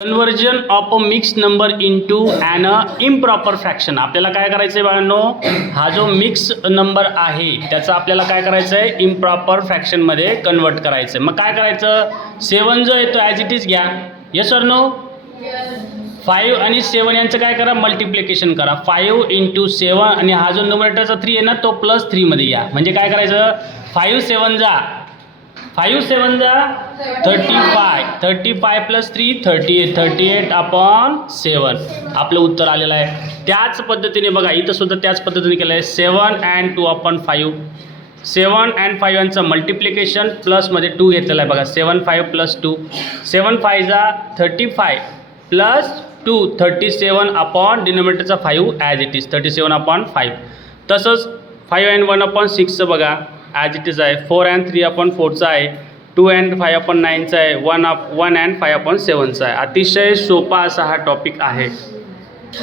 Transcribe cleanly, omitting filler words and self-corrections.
Conversion of a mix number into an improper fraction. आपल्याला काय करायचं आहे बाळांनो, हा जो मिक्स नंबर आहे त्याचा आपल्याला काय करायचं आहे, इम्प्रॉपर फ्रॅक्शनमध्ये कन्वर्ट करायचं आहे. मग काय करायचं, 7 जो आहे तो ॲज इट इज घ्या. Yes or no? 5 आणि 7 यांचं काय करा, मल्टिप्लिकेशन करा. 5 × 7 आणि हा जो न्यूमरेटरचा 3 आहे ना तो +3 मध्ये घ्या. म्हणजे काय करायचं, 5 7 जा 35, 35 + 3 38, 38/7 आपलं उत्तर आलेलं आहे. त्याच पद्धतीने बघा इथं सुद्धा त्याच पद्धतीने केलं आहे. 7 and 2/5, 7 and 5 यांचं मल्टिप्लिकेशन प्लसमध्ये 2 घेतलेलं आहे बघा. 7 5 + 2, 7 5 जा 35 + 2 37 डिनोमिनेटरचा 5 ॲज इट इज 37/5. तसंच 5 and 1/6 बघा ॲज इट इज आहे. 4 and 3/4 आहे. 2 and 5/9 आहे. 1 and 5/7 आहे. अतिशय सोपा असा हा टॉपिक आहे.